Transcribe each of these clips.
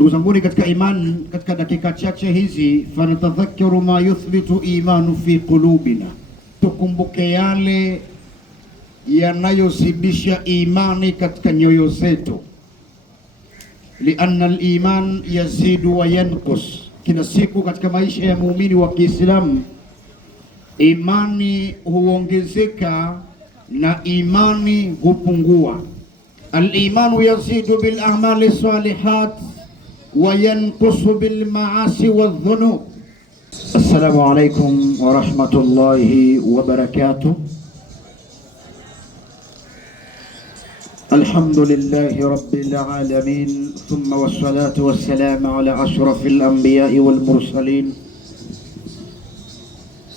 Ndugu zanguni katika iman, katika dakika chache hizi fanatadhakkaru ma yuthbitu imanu fi qulubina, tukumbuke yale yanayozidisha imani katika nyoyo zetu. Lianna al-iman yazidu wa yanqus, kila siku katika maisha ya muumini wa Kiislamu imani huongezeka na imani hupungua. Al-imanu yazidu bil a'mali salihat wa yanqusu bil ma'asi wadh dhunub. Assalamu alaykum wa rahmatullahi wa barakatuh. Alhamdulillahi rabbil alamin, thumma wassalatu wassalamu ala ashrafil anbiya'i wal mursalin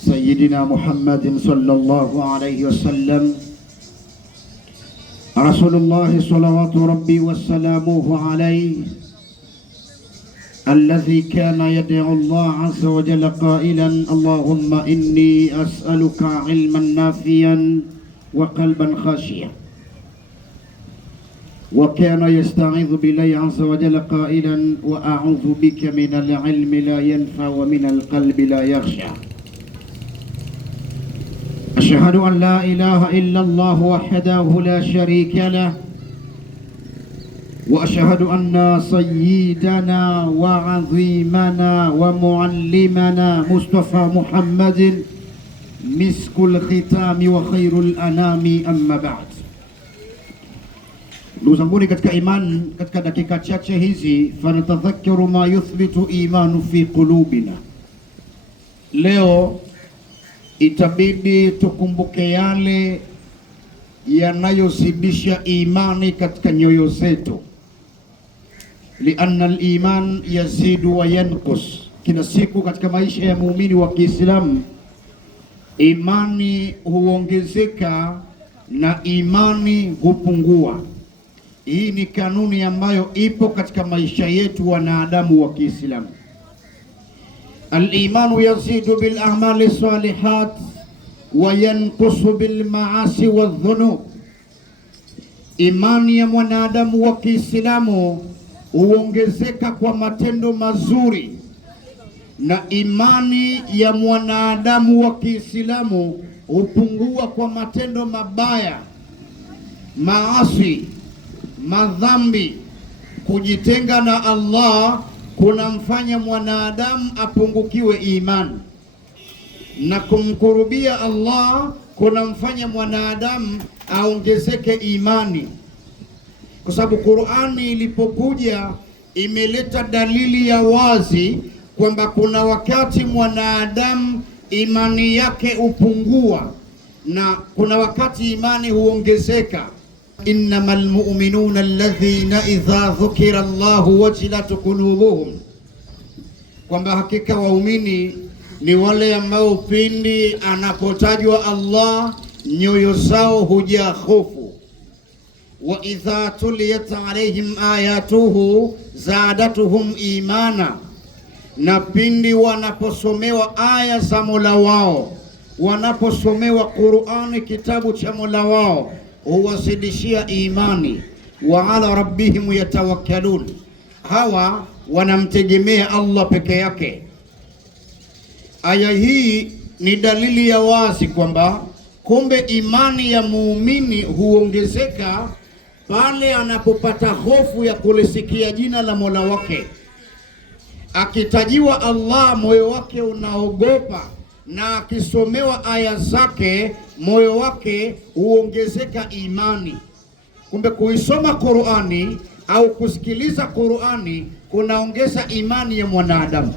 sayyidina Muhammadin sallallahu alayhi wasallam, Rasulullahi salawatu rabbi wassalamuhu alayhi, alladhi kana yad'u Allah azza wa jalla qailan Allahumma inni as'aluka ilman nafiyan wa qalban khashiyan, wa kana yasta'idhu billahi azza wa jalla qailan wa a'udhu bika min al-ilmi la yanfa wa min al-qalbi la yakhsha. أشهد أن لا إله إلا الله وحده لا شريك له، وأشهد أن سيدنا وعظيمنا ومعلمنا مصطفى محمد مسك الختام وخير الأنام، أما بعد. Ndugu zanguni katika iman, katika dakika chache hizi fanatadhakkaru ma yuthbitu imanu fi qulubina. Leo itabidi tukumbuke yale yanayozidisha imani katika nyoyo zetu. Lianna al-iman yazidu wa yanqus, kila siku katika maisha ya muumini wa Kiislamu imani huongezeka na imani hupungua. Hii ni kanuni ambayo ipo katika maisha yetu wanadamu wa Kiislamu. Al-imanu yazidu bil a'mali salihat wa yanqusu bil ma'asi wadh dhunub. Imani ya mwanadamu wa Kiislamu huongezeka kwa matendo mazuri, na imani ya mwanadamu wa Kiislamu hupungua kwa matendo mabaya, maasi, madhambi. Kujitenga na Allah kunamfanya mwanadamu apungukiwe imani, na kumkurubia Allah kunamfanya mwanadamu aongezeke imani, kwa sababu Qur'ani ilipokuja imeleta dalili ya wazi kwamba kuna wakati mwanadamu imani yake hupungua na kuna wakati imani huongezeka. Innamal mu'minuna alladhina idha dhukira Allahu wajilat qulubuhum, kwamba hakika waumini ni wale ambao pindi anapotajwa Allah nyoyo zao hujaa hofu. Wa idha tuliyat alayhim ayatuhu zadatuhum imana, na pindi wanaposomewa aya za Mola wao, wanaposomewa Qur'ani, kitabu cha Mola wao, huwazidishia imani. Wa ala rabbihim yatawakkalun, hawa wanamtegemea Allah peke yake. Aya hii ni dalili ya wazi kwamba kumbe imani ya muumini huongezeka pale anapopata hofu ya kulisikia jina la Mola wake. Akitajiwa Allah moyo wake unaogopa, na akisomewa aya zake moyo wake huongezeka imani. Kumbe kuisoma Qur'ani au kusikiliza Qur'ani kunaongeza imani ya mwanadamu.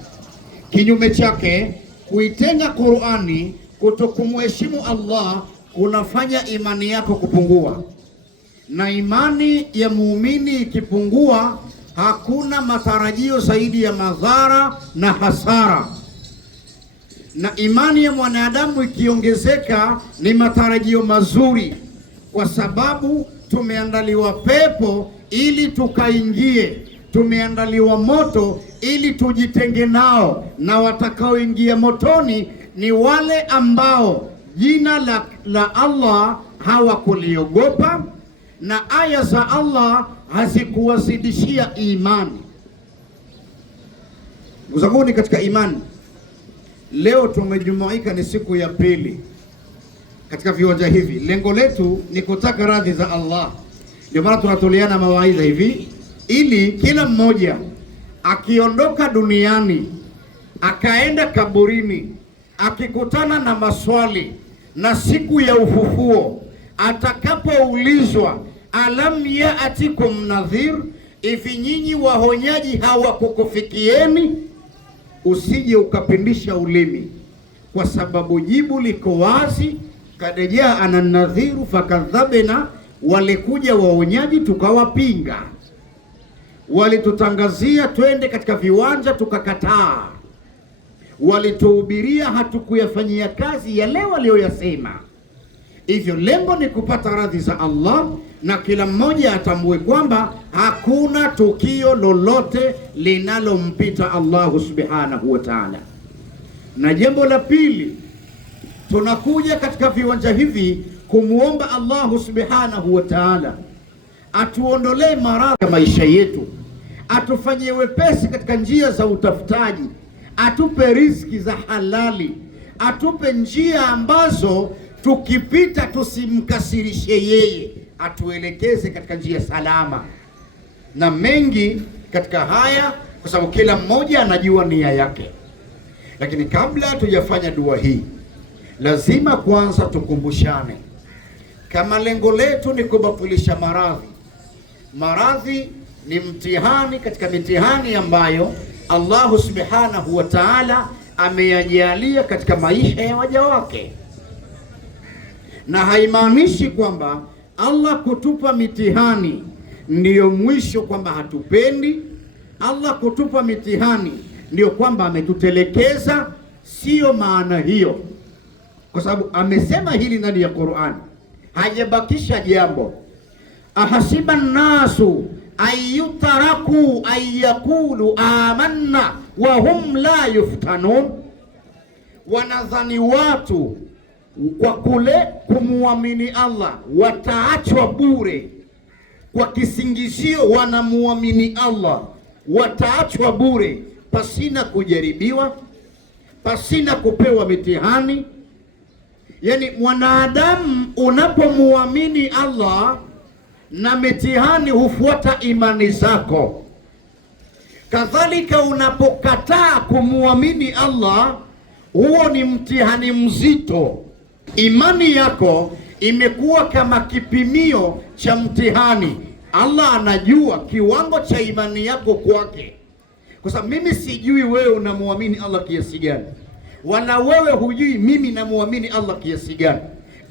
Kinyume chake, kuitenga Qur'ani, kutokumheshimu Allah, kunafanya imani yako kupungua. Na imani ya muumini ikipungua, hakuna matarajio zaidi ya madhara na hasara. Na imani ya mwanadamu ikiongezeka ni matarajio mazuri, kwa sababu tumeandaliwa pepo ili tukaingie, tumeandaliwa moto ili tujitenge nao, na watakaoingia motoni ni wale ambao jina la Allah hawakuliogopa na aya za Allah hazikuwazidishia imani. Ndugu zangu ni katika imani, leo tumejumuika, ni siku ya pili katika viwanja hivi. Lengo letu ni kutaka radhi za Allah. Ndio maana tunatoleana mawaidha hivi, ili kila mmoja akiondoka duniani akaenda kaburini, akikutana na maswali na siku ya ufufuo, atakapoulizwa alam yaatikum nadhir, hivi nyinyi wahonyaji hawakukufikieni, usije ukapindisha ulimi, kwa sababu jibu liko wazi. Kad jaa ana nadhiru fakadhabna, walikuja waonyaji tukawapinga, walitutangazia twende katika viwanja tukakataa, walituhubiria hatukuyafanyia kazi yale walioyasema. Hivyo lengo ni kupata radhi za Allah, na kila mmoja atambue kwamba hakuna tukio lolote linalompita Allahu subhanahu wa ta'ala. Na jambo la pili, tunakuja katika viwanja hivi kumuomba Allahu subhanahu wa ta'ala atuondolee maradhi ya maisha yetu, atufanyie wepesi katika njia za utafutaji, atupe riziki za halali, atupe njia ambazo tukipita tusimkasirishe yeye, atuelekeze katika njia salama. Na mengi katika haya, kwa sababu kila mmoja anajua nia yake. Lakini kabla tujafanya dua hii, lazima kwanza tukumbushane, kama lengo letu ni kubatilisha maradhi. Maradhi ni mtihani katika mitihani ambayo Allahu subhanahu wa ta'ala ameyajalia katika maisha ya waja wake, na haimaanishi kwamba Allah kutupa mitihani ndiyo mwisho kwamba hatupendi. Allah kutupa mitihani ndiyo kwamba ametutelekeza, sio maana hiyo, kwa sababu amesema hili ndani ya Qur'an, hajabakisha jambo. Ahasiba nasu ayutaraku ayakulu amanna wa hum la yuftanun, wanadhani watu kwa kule kumuamini Allah wataachwa bure, kwa kisingizio wanamuamini Allah wataachwa bure, pasina kujaribiwa, pasina kupewa mitihani. Yani mwanadamu unapomuamini Allah na mitihani hufuata imani zako, kadhalika unapokataa kumuamini Allah, huo ni mtihani mzito. Imani yako imekuwa kama kipimio cha mtihani. Allah anajua kiwango cha imani yako kwake, kwa sababu mimi sijui wewe unamuamini Allah kiasi gani, wala wewe hujui mimi namuamini Allah kiasi gani.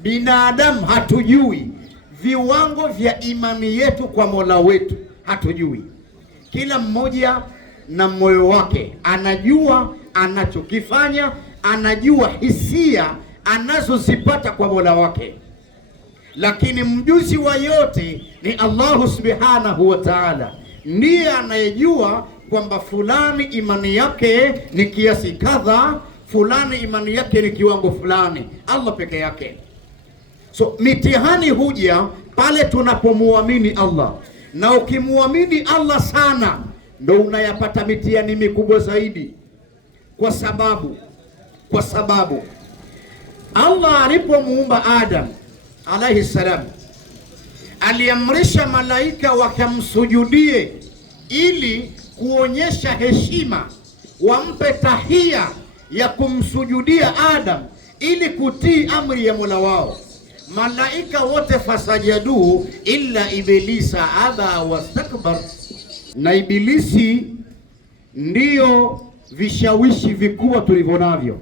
Binadamu hatujui viwango vya imani yetu kwa Mola wetu, hatujui. Kila mmoja na moyo wake anajua anachokifanya, anajua hisia anazozipata kwa Mola wake, lakini mjuzi wa yote ni Allahu subhanahu wa ta'ala. Ndiye anayejua kwamba fulani imani yake ni kiasi kadha, fulani imani yake ni kiwango fulani, Allah peke yake. So mitihani huja pale tunapomuamini Allah, na ukimuamini Allah sana ndo unayapata mitihani mikubwa zaidi, kwa sababu Allah alipomuumba Adam alayhi salam aliamrisha malaika wakamsujudie ili kuonyesha heshima, wampe tahia ya kumsujudia Adam ili kutii amri ya Mola wao. Malaika wote fasajadu illa ibilisa aba wastakbar, na Ibilisi ndiyo vishawishi vikubwa tulivyo navyo.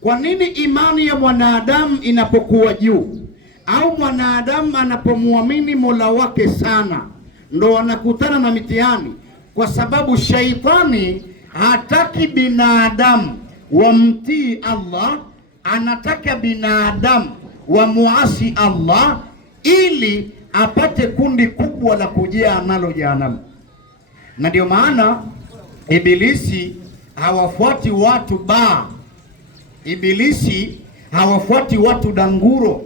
Kwa nini imani ya mwanadamu inapokuwa juu au mwanadamu anapomuamini Mola wake sana ndo anakutana na mitihani? Kwa sababu shaitani hataki binadamu wamtii Allah, anataka binadamu wamuasi Allah ili apate kundi kubwa la kujaa nalo jahanamu. Na ndio maana Ibilisi hawafuati watu Ibilisi hawafuati watu danguro.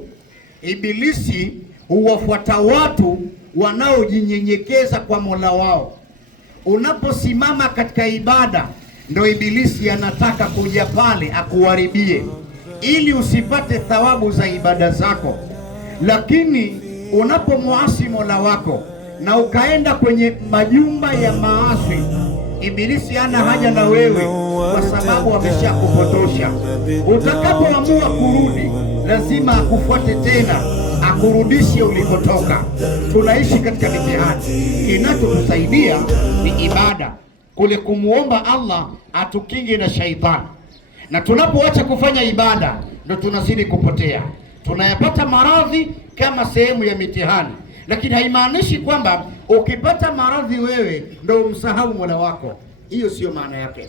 Ibilisi huwafuata watu wanaojinyenyekeza kwa Mola wao. Unaposimama katika ibada ndo Ibilisi anataka kuja pale akuharibie, ili usipate thawabu za ibada zako. Lakini unapomuasi Mola wako na ukaenda kwenye majumba ya maasi, Ibilisi hana haja na wewe, kwa sababu ameshakupotosha. Utakapoamua kurudi, lazima akufuate tena, akurudishe ulikotoka. Tunaishi katika mitihani. Kinachotusaidia ni ibada, kule kumuomba Allah atukinge na shaitani. Na tunapoacha kufanya ibada, ndo tunazidi kupotea. Tunayapata maradhi kama sehemu ya mitihani, lakini haimaanishi kwamba ukipata maradhi wewe ndo umsahau Mola wako. Hiyo sio maana yake.